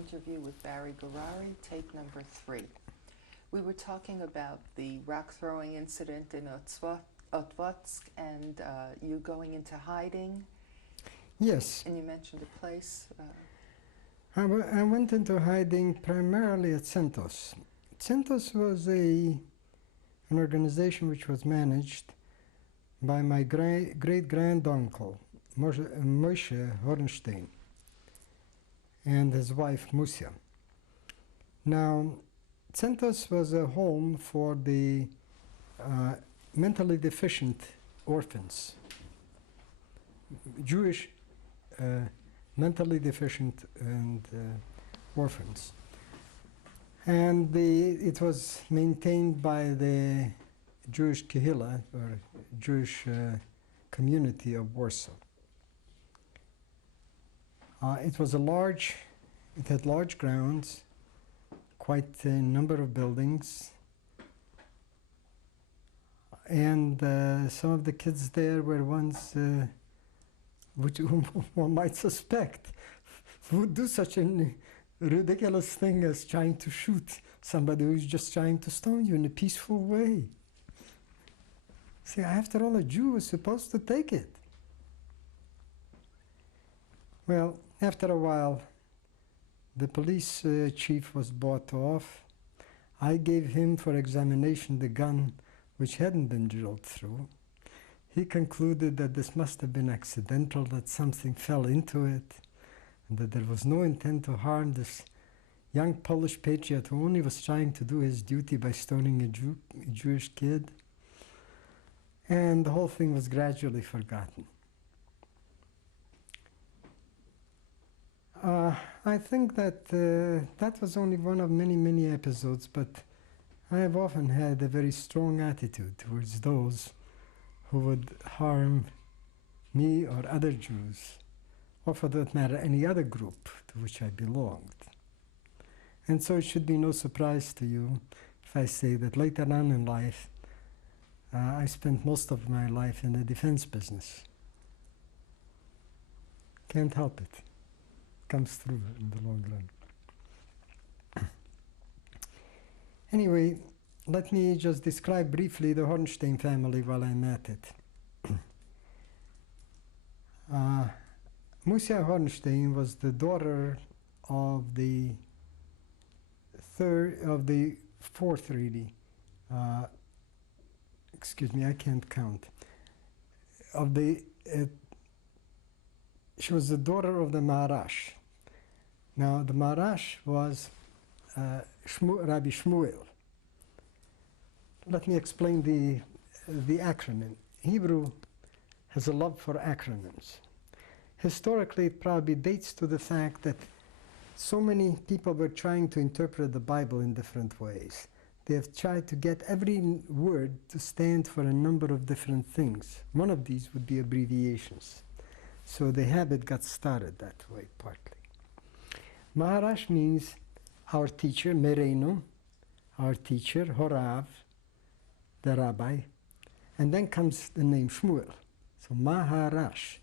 interview with Barry Gourary, tape number 3. We were talking about the rock throwing incident in Otvotsk and you going into hiding. Yes. And you mentioned a place. I went into hiding primarily at CENTOS. CENTOS was an organization which was managed by my great-granduncle, Moshe Hornstein, and his wife, Musia. Now, CENTOS was a home for the mentally deficient orphans, Jewish mentally deficient and orphans. And it was maintained by the Jewish Kehillah, or Jewish community of Warsaw. It had large grounds, quite a number of buildings, and some of the kids there were ones which one might suspect would do such a ridiculous thing as trying to shoot somebody who's just trying to stone you in a peaceful way. See, after all, a Jew was supposed to take it. Well, after a while, the police chief was bought off. I gave him for examination the gun which hadn't been drilled through. He concluded that this must have been accidental, that something fell into it, and that there was no intent to harm this young Polish patriot who only was trying to do his duty by stoning a Jewish kid. And the whole thing was gradually forgotten. I think that that was only one of many, many episodes, but I have often had a very strong attitude towards those who would harm me or other Jews, or for that matter, any other group to which I belonged. And so it should be no surprise to you if I say that later on in life, I spent most of my life in the defense business. Can't help it. Comes through in the long run. Anyway, let me just describe briefly the Hornstein family while I'm at it. Musia Hornstein was the daughter of the fourth, really. Excuse me, I can't count. She was the daughter of the Maharash. Now, the Maharash was Rabbi Shmuel. Let me explain the acronym. Hebrew has a love for acronyms. Historically, it probably dates to the fact that so many people were trying to interpret the Bible in different ways. They have tried to get every word to stand for a number of different things. One of these would be abbreviations. So the habit got started that way, partly. Maharash means our teacher, Mereinu, our teacher, Horav, the rabbi, and then comes the name Shmuel. So Maharash.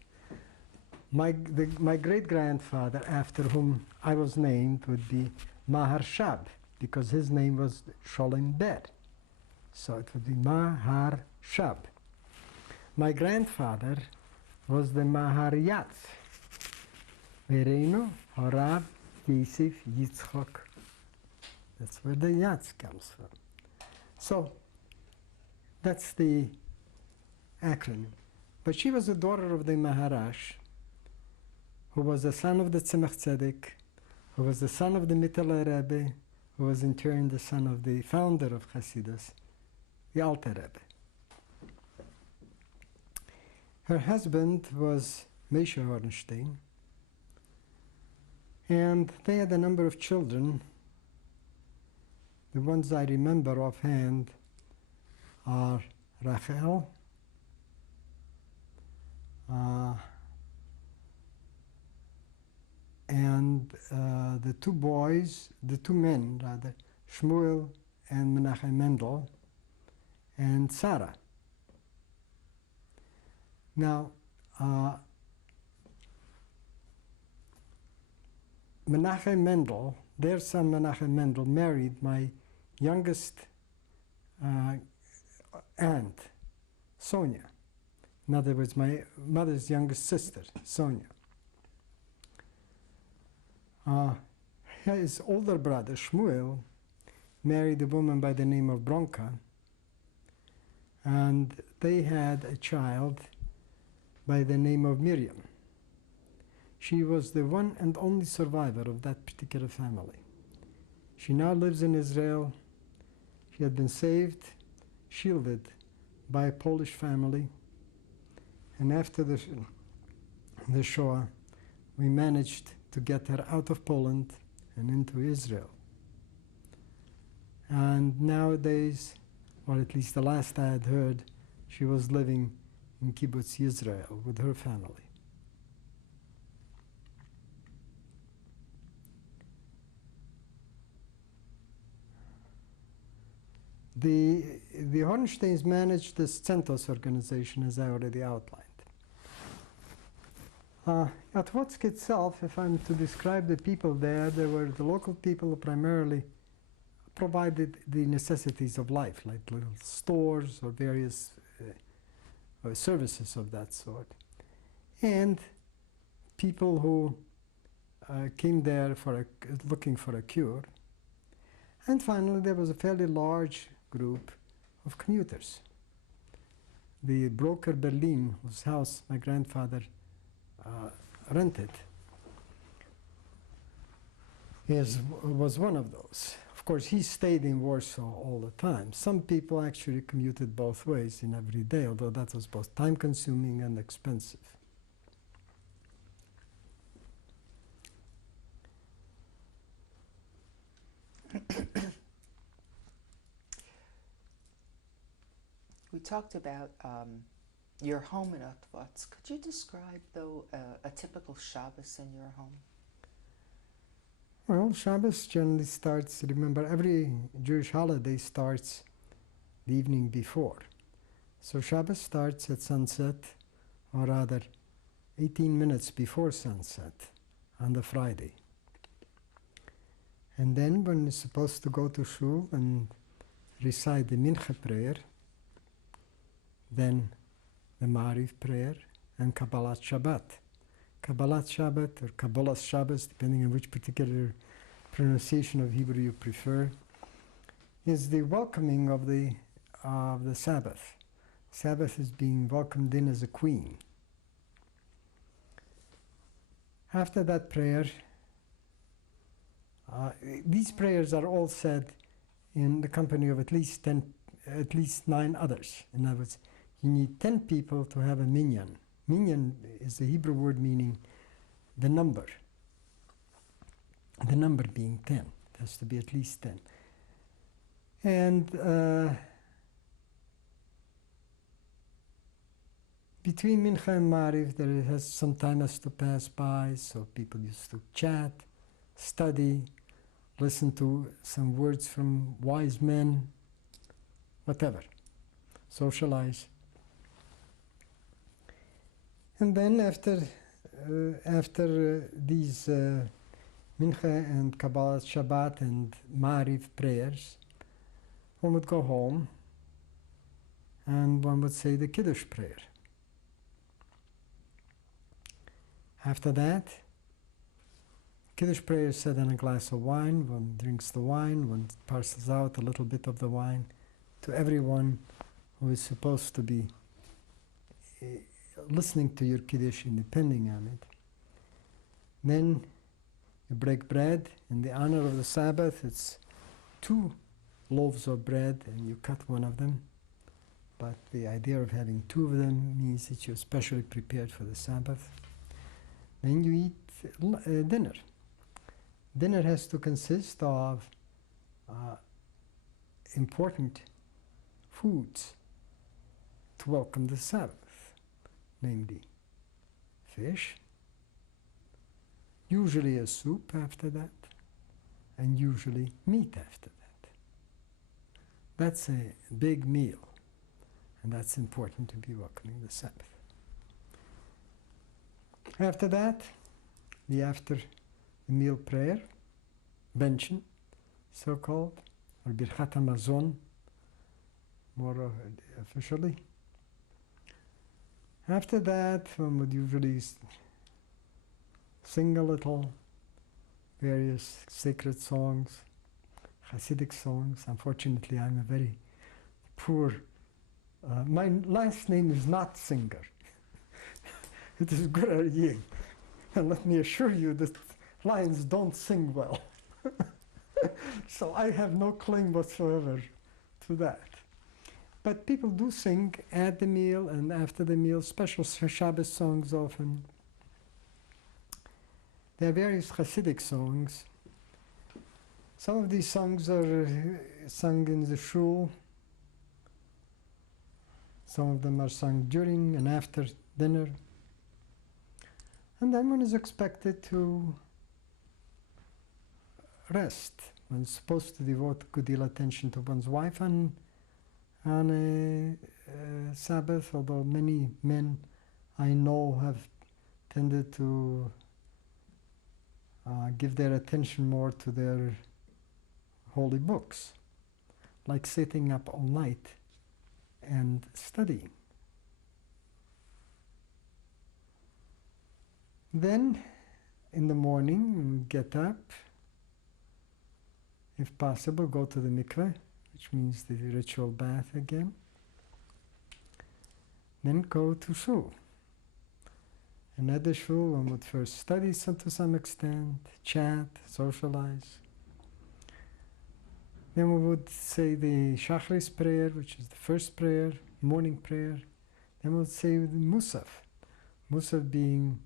My great-grandfather, after whom I was named, would be Maharshab, because his name was Sholem Ber. So it would be Maharshab. My grandfather was the Maharyatz. Mereinu, Horav, Yosef, Yitzchok. That's where the Yatz comes from. So that's the acronym. But she was the daughter of the Maharash, who was the son of the Tzemach Tzedek, who was the son of the Mittler Rebbe, who was in turn the son of the founder of Hasidus, the Alter Rebbe. Her husband was Moshe Hornstein, and they had a number of children. The ones I remember offhand are Rachel, and the two men, Shmuel and Menachem Mendel, and Sarah. Now, Menachem Mendel, their son Menachem Mendel, married my youngest aunt, Sonia. In other words, my mother's youngest sister, Sonia. His older brother, Shmuel, married a woman by the name of Bronca, and they had a child by the name of Miriam. She was the one and only survivor of that particular family. She now lives in Israel. She had been saved, shielded by a Polish family, and after the Shoah, we managed to get her out of Poland and into Israel. And nowadays, or at least the last I had heard, she was living in Kibbutz Yisrael with her family. The Hornsteins managed this Centos organization, as I already outlined. At Watsk itself, if I'm to describe the people there, they were the local people who primarily provided the necessities of life, like little stores or various services of that sort. And people who came there looking for a cure. And finally, there was a fairly large group of commuters. The broker Berlin, whose house my grandfather rented, was one of those. Of course, he stayed in Warsaw all the time. Some people actually commuted both ways in every day, although that was both time-consuming and expensive. We talked about your home in Otvatsk. Could you describe, though, a typical Shabbos in your home? Well, Shabbos generally starts, remember, every Jewish holiday starts the evening before. So Shabbos starts at sunset, or rather 18 minutes before sunset on the Friday. And then when you're supposed to go to shul and recite the Mincha prayer, then the Ma'ariv prayer and Kabbalat Shabbat. Kabbalat Shabbat or Kabbalas Shabbos, depending on which particular pronunciation of Hebrew you prefer, is the welcoming of the Sabbath. Sabbath is being welcomed in as a queen. After that prayer, these prayers are all said in the company of at least 9 others. In other words, you need 10 people to have a minyan. Minyan is the Hebrew word meaning the number. The number being 10. It has to be at least 10. And between Mincha and Ma'ariv, there has some time has to pass by, so people used to chat, study, listen to some words from wise men, whatever, socialize. And then after these Mincha and Kabbalat Shabbat and Ma'ariv prayers, one would go home and one would say the Kiddush prayer. After that, Kiddush prayer is said on a glass of wine. One drinks the wine, one parcels out a little bit of the wine to everyone who is supposed to be listening to your Kiddush and depending on it. Then you break bread in the honor of the Sabbath. It's 2 loaves of bread and you cut one of them. But the idea of having 2 of them means that you're specially prepared for the Sabbath. Then you eat dinner. Dinner has to consist of important foods to welcome the Sabbath, namely fish, usually a soup after that, and usually meat after that. That's a big meal, and that's important to be welcoming the Sabbath. After that, the after the meal prayer, benchen, so-called, or Birchat HaMazon, more officially. After that, one would usually sing a little, various sacred songs, Hasidic songs. Unfortunately, I'm a very poor, my last name is not singer. It is Gourary. And let me assure you that lions don't sing well. So I have no claim whatsoever to that. But people do sing at the meal and after the meal, special Shabbos songs often. There are various Hasidic songs. Some of these songs are sung in the shul. Some of them are sung during and after dinner. And then one is expected to rest. One's supposed to devote good deal attention to one's wife on a Sabbath, although many men I know have tended to give their attention more to their holy books, like sitting up all night and studying. Then, in the morning, we get up, if possible, go to the mikveh, which means the ritual bath again. Then go to shul. And at the shul, one would first study to some extent, chat, socialize. Then we would say the Shachris prayer, which is the first prayer, morning prayer. Then we would say the Musaf. Musaf being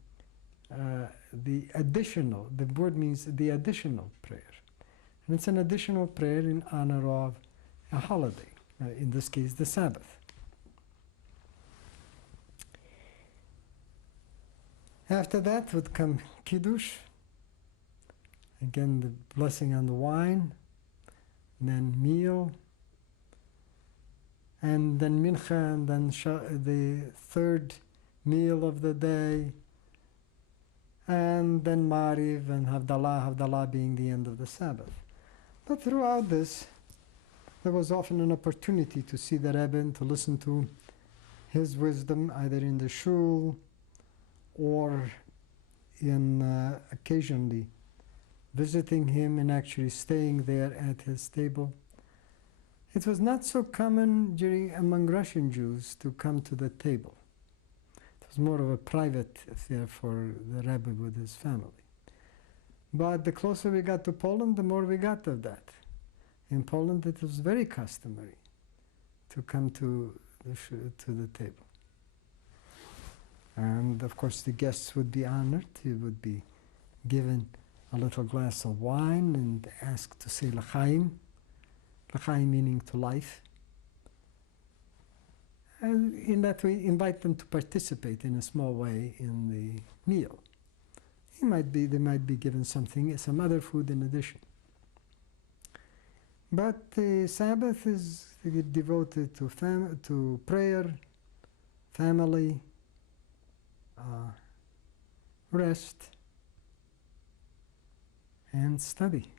the additional, the word means the additional prayer. And it's an additional prayer in honor of a holiday, in this case the Sabbath. After that would come Kiddush, again the blessing on the wine, and then meal, and then Mincha, and then the third meal of the day, and then Mariv and Havdalah being the end of the Sabbath. But throughout this, there was often an opportunity to see the Rebbe and to listen to his wisdom, either in the shul or in occasionally visiting him and actually staying there at his table. It was not so common among Russian Jews to come to the table. It was more of a private affair for the Rebbe with his family. But the closer we got to Poland, the more we got of that. In Poland, it was very customary to come to the table. And of course, the guests would be honored. He would be given a little glass of wine and asked to say L'chaim, L'chaim meaning to life. And in that way, invite them to participate in a small way in the meal. They might be given something, some other food in addition. But the Sabbath is devoted to prayer, family, rest, and study.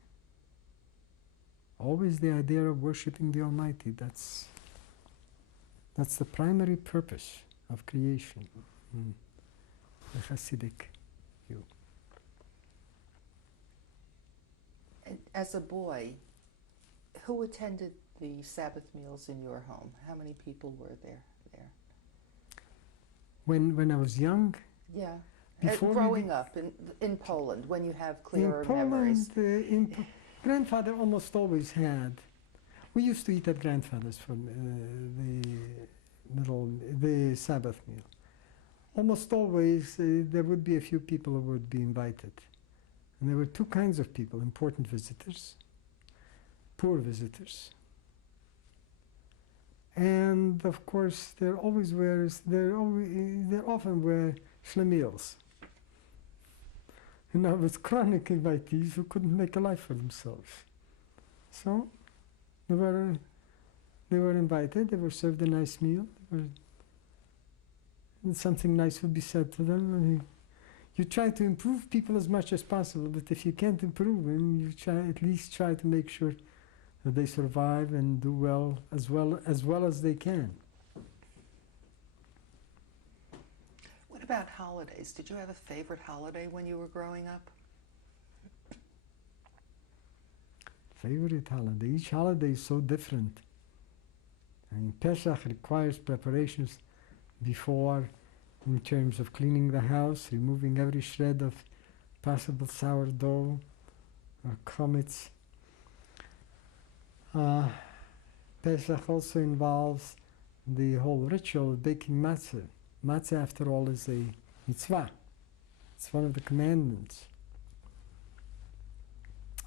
Always the idea of worshiping the Almighty. That's the primary purpose of creation in the Hasidic view. As a boy, who attended the Sabbath meals in your home? How many people were there? When I was young? Yeah. Growing up in Poland, when you have clearer memories. Grandfather almost always had. We used to eat at grandfather's for the Sabbath meal. Almost always there would be a few people who would be invited. And there were two kinds of people: important visitors, poor visitors. And of course, there often were schlemiels. And I was chronic invitees who couldn't make a life for themselves. So they were invited, they were served a nice meal, and something nice would be said to them, and you try to improve people as much as possible, but if you can't improve them, you at least try to make sure that they survive and do well as they can. What about holidays? Did you have a favorite holiday when you were growing up? Favorite holiday? Each holiday is so different. I mean, Pesach requires preparations before, in terms of cleaning the house, removing every shred of possible sourdough or comets. Pesach also involves the whole ritual of baking matzah. Matzah, after all, is a mitzvah. It's one of the commandments.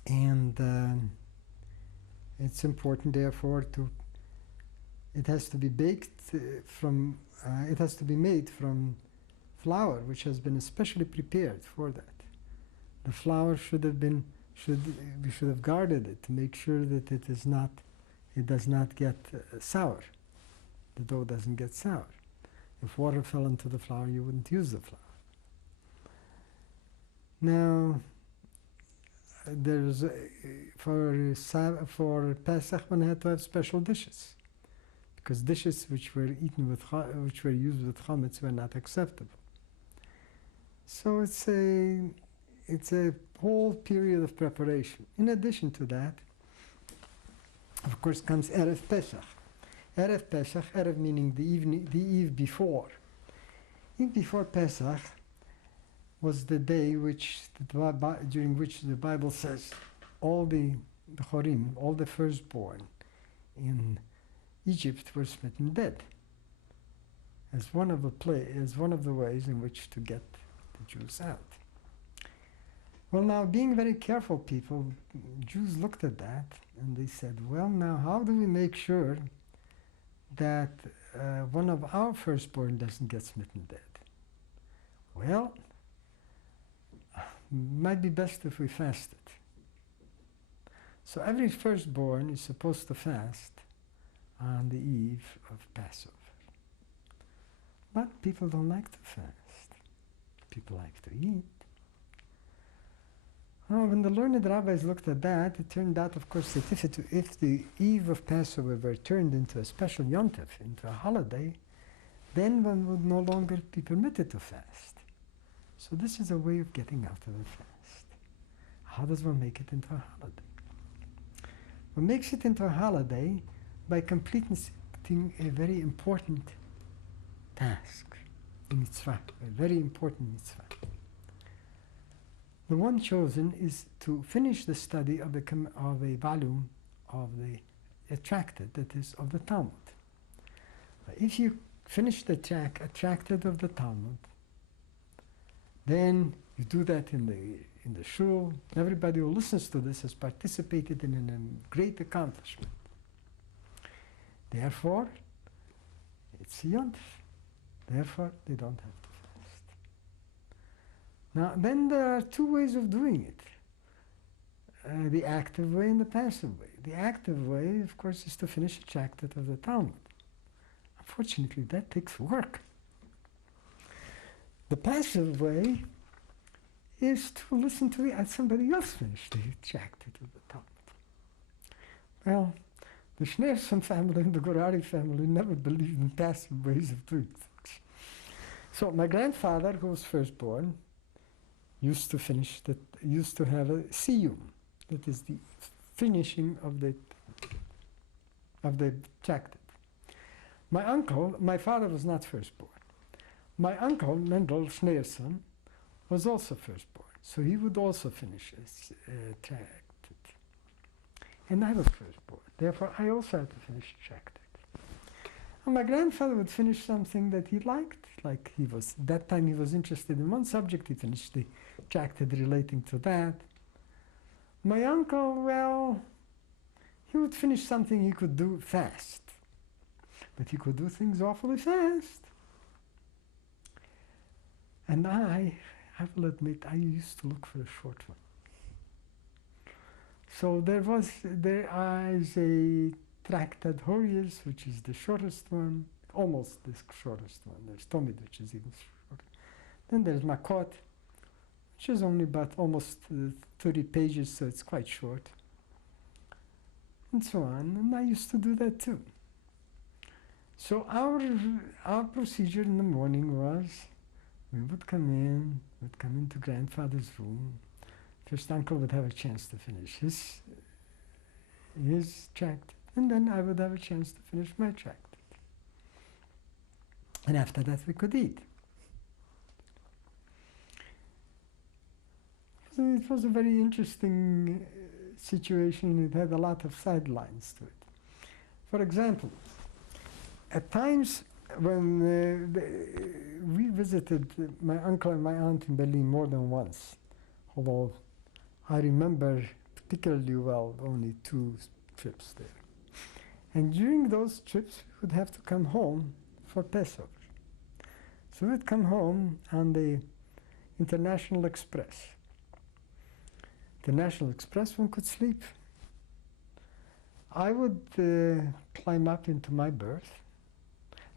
And it's important, therefore, it has to be baked it has to be made from flour, which has been especially prepared for that. The flour we should have guarded it to make sure that it does not get sour. The dough doesn't get sour. If water fell into the flour, you wouldn't use the flour. Now, for Pesach, one had to have special dishes, because dishes which were used with chametz were not acceptable. So it's a whole period of preparation. In addition to that, of course, comes Erev Pesach. Erev Pesach, Erev meaning the eve before. Eve before Pesach was the day during which the Bible says all the Chorim, all the firstborn in Egypt were smitten dead, as one of the ways in which to get the Jews out. Well, now, being very careful people, Jews looked at that and they said, well, now, how do we make sure that one of our firstborn doesn't get smitten dead? Well, might be best if we fasted. So every firstborn is supposed to fast on the eve of Passover. But people don't like to fast. People like to eat. When the learned rabbis looked at that, it turned out, of course, that if the eve of Passover were turned into a special yontif, into a holiday, then one would no longer be permitted to fast. So this is a way of getting out of the fast. How does one make it into a holiday? One makes it into a holiday by completing a very important task, a mitzvah, a very important mitzvah. The one chosen is to finish the study of a volume of a tractate, that is, of the Talmud. If you finish the tractate of the Talmud, then you do that in the shul. Everybody who listens to this has participated in a great accomplishment. Therefore, it's a yontif. Therefore, they don't have to fast. Now, then there are two ways of doing it. The active way and the passive way. The active way, of course, is to finish a tractate of the Talmud. Unfortunately, that takes work. The passive way is to listen to somebody else finish the tractate of the Talmud. Well, the Schneerson family and the Gourary family never believed in passive ways of doing things. So my grandfather, who was firstborn, used to have a siyum, that is the finishing of the tractate. My father was not firstborn. My uncle, Mendel Schneerson, was also firstborn, so he would also finish his tractate. And I was firstborn, therefore I also had to finish the tractate. And my grandfather would finish something that he liked, like that time he was interested in one subject, he finished the tractate relating to that. My uncle, well, he would finish something he could do fast, but he could do things awfully fast. And I will admit, I used to look for a short one. So there is a Tractate Horius, which is the shortest one, almost the shortest one. There's Tomid, which is even shorter. Then there's Makot, which is only about almost 30 pages, so it's quite short, and so on. And I used to do that too. So our procedure in the morning was, we would come into grandfather's room. First uncle would have a chance to finish his tract, and then I would have a chance to finish my tract. And after that we could eat. So it was a very interesting situation. It had a lot of sidelines to it. For example, at times when we visited my uncle and my aunt in Berlin more than once, although I remember particularly well only 2 trips there. And during those trips we would have to come home for Passover. So we'd come home on the International Express. The National Express, one could sleep. I would climb up into my berth.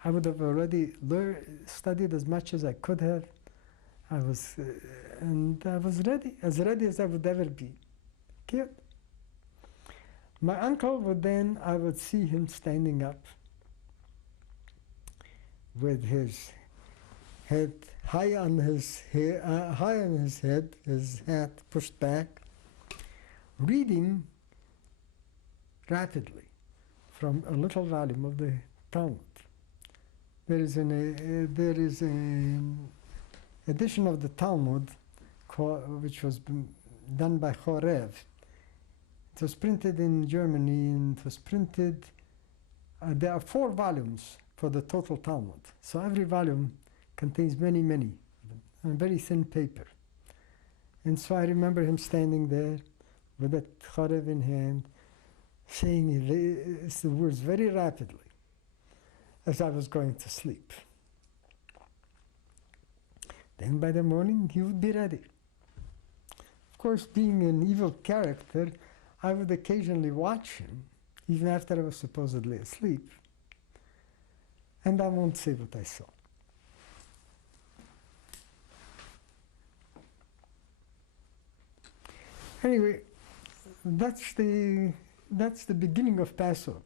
I would have already studied as much as I could have. And I was ready as I would ever be. Kid. My uncle would then, I would see him standing up with his head high on his head, his hat pushed back, reading rapidly from a little volume of the Talmud. There is an edition of the Talmud which was done by Chorev. It was printed in Germany, and it was printed, there are 4 volumes for the total Talmud. So every volume contains many, many, on very thin paper. And so I remember him standing there with that Chorev in hand, saying the words very rapidly as I was going to sleep. Then by the morning he would be ready. Of course, being an evil character, I would occasionally watch him, even after I was supposedly asleep, and I won't say what I saw. Anyway, that's the beginning of Passover.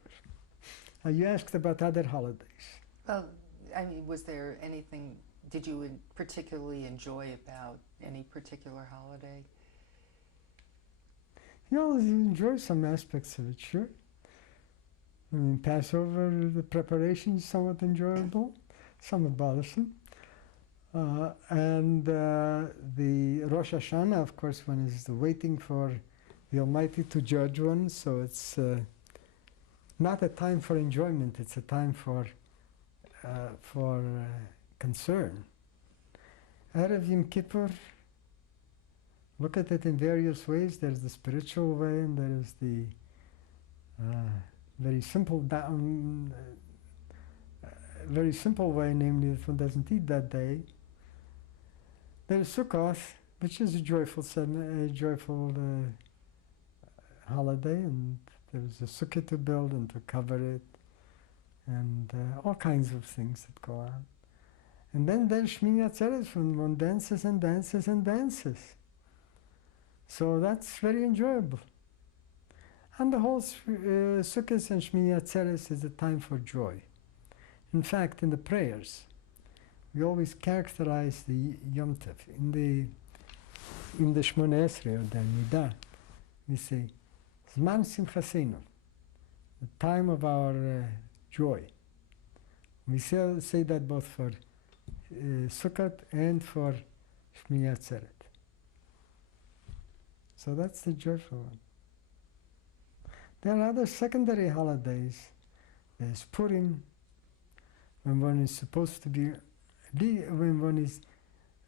You asked about other holidays. Well, I mean, was there anything, did you particularly enjoy about any particular holiday? You always enjoy some aspects of it, sure. I mean, Passover, the preparation is somewhat enjoyable, somewhat bothersome. And the Rosh Hashanah, of course, one is waiting for the Almighty to judge one, so it's not a time for enjoyment, it's a time for concern. Erev Yom Kippur, look at it in various ways. There's the spiritual way, and there is the very simple way, namely that one doesn't eat that day. There's Sukkot, which is a joyful holiday, and there's a sukkah to build and to cover it, and all kinds of things that go on. And then there's Shmini Atzeres, when one dances and dances and dances. So that's very enjoyable. And the whole Sukkot and Shmini Atzeres is a time for joy. In fact, in the prayers, we always characterize the Yom Tov. In the Shmona Esrei, or the Amidah, we say, Zman Simchaseinu, the time of our joy. We say that both for Sukkot and for Shmini Atzeret. So that's the joyful one. There are other secondary holidays. There's Purim, when one is supposed to be, when one is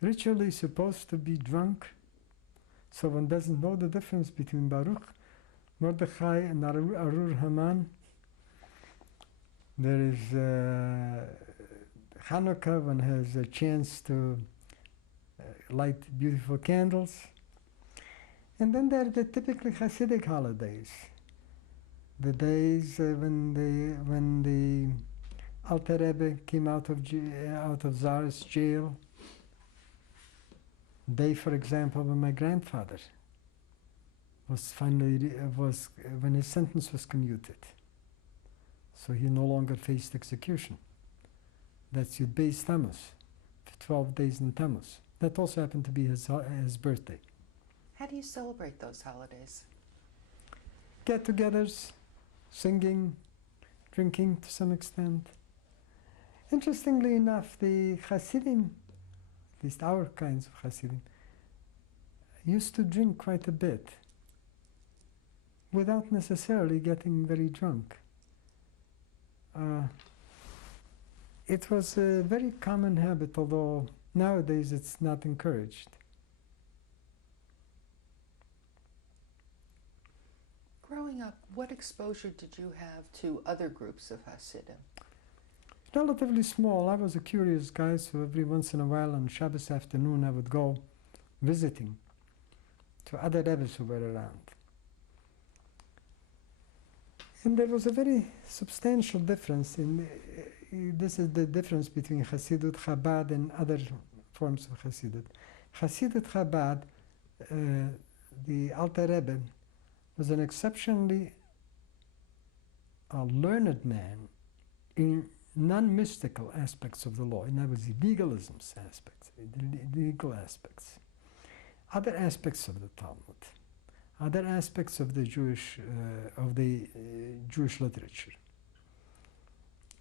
ritually supposed to be drunk, so one doesn't know the difference between Baruch, Mordechai, and Arur Haman. There is Hanukkah, one has a chance to light beautiful candles. And then there are the typically Hasidic holidays, the days when the Alter Rebbe came out of Tsar's jail, Day, for example, when my grandfather was finally when his sentence was commuted, so he no longer faced execution. That's Yud Beis Tammuz, 12 days in Tammuz. That also happened to be his birthday. How do you celebrate those holidays? Get-togethers, singing, drinking to some extent. Interestingly enough, the Hasidim, at least our kinds of Hasidim, used to drink quite a bit without necessarily getting very drunk. It was a very common habit, although nowadays it's not encouraged. Growing up, what exposure did you have to other groups of Hasidim? Relatively small. I was a curious guy, so every once in a while on Shabbos afternoon I would go visiting to other Rebbes who were around. And there was a very substantial difference in this is the difference between Hasidut, Chabad, and other forms of Hasidut. Hasidut Chabad, the Alter Rebbe, was an exceptionally learned man in non-mystical aspects of the law. In other words, the legalisms aspects, the legal aspects, other aspects of the Talmud, other aspects of the Jewish literature,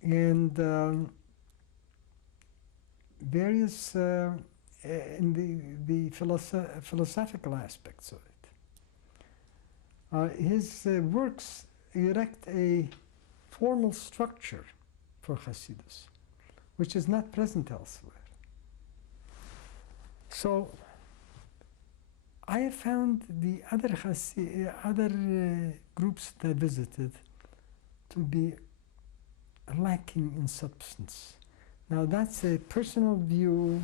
and various in the philosophical aspects of it. His works erect a formal structure for Hasidus, which is not present elsewhere. So I have found the other groups that I visited to be lacking in substance. Now that's a personal view.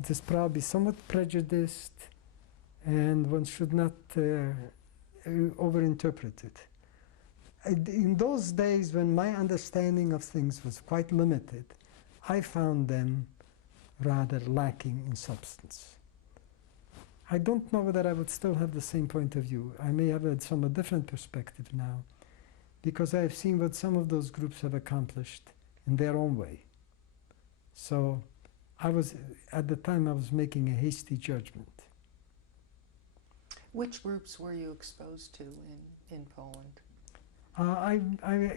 It is probably somewhat prejudiced, and one should not overinterpret it. In those days when my understanding of things was quite limited, I found them rather lacking in substance. I don't know whether I would still have the same point of view. I may have a somewhat different perspective now, because I have seen what some of those groups have accomplished in their own way. So at the time I was making a hasty judgment. Which groups were you exposed to in Poland?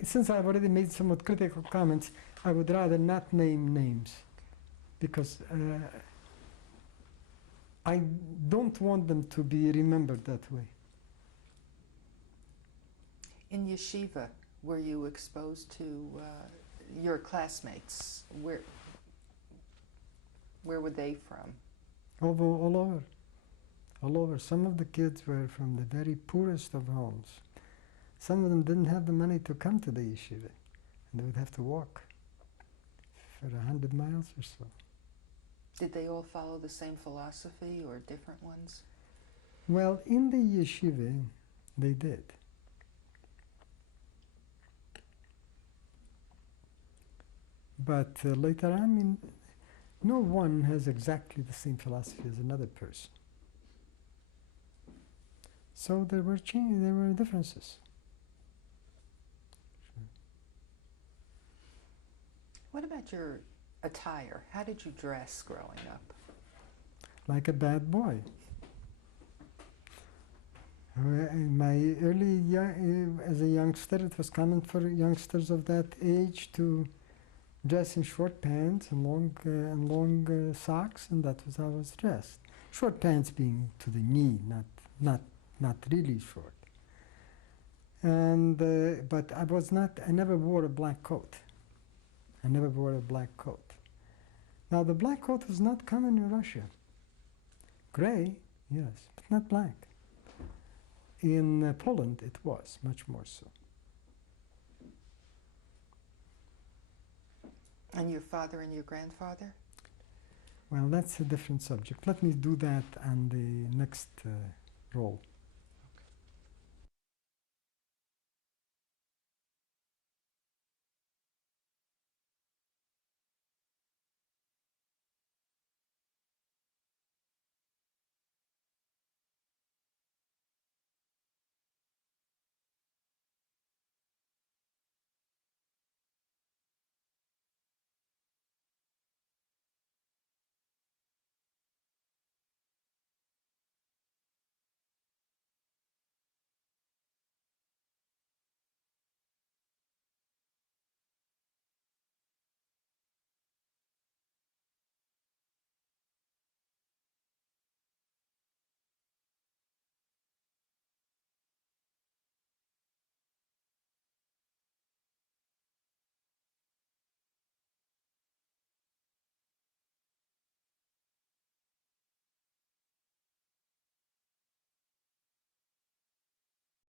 Since I've already made somewhat critical comments, I would rather not name names, because I don't want them to be remembered that way. In yeshiva, were you exposed to your classmates? Where were they from? All over. Some of the kids were from the very poorest of homes. Some of them didn't have the money to come to the yeshiva, and they would have to walk for 100 miles or so. Did they all follow the same philosophy or different ones? Well, in the yeshiva, they did. But later on, no one has exactly the same philosophy as another person. So there were differences. What about your attire? How did you dress growing up? Like a bad boy. In my as a youngster, it was common for youngsters of that age to dress in short pants and long socks, and that was how I was dressed. Short pants being to the knee, not really short. And but I never wore a black coat. Now the black coat was not common in Russia. Gray, yes, but not black. In Poland it was, much more so. And your father and your grandfather? Well, that's a different subject. Let me do that on the next roll.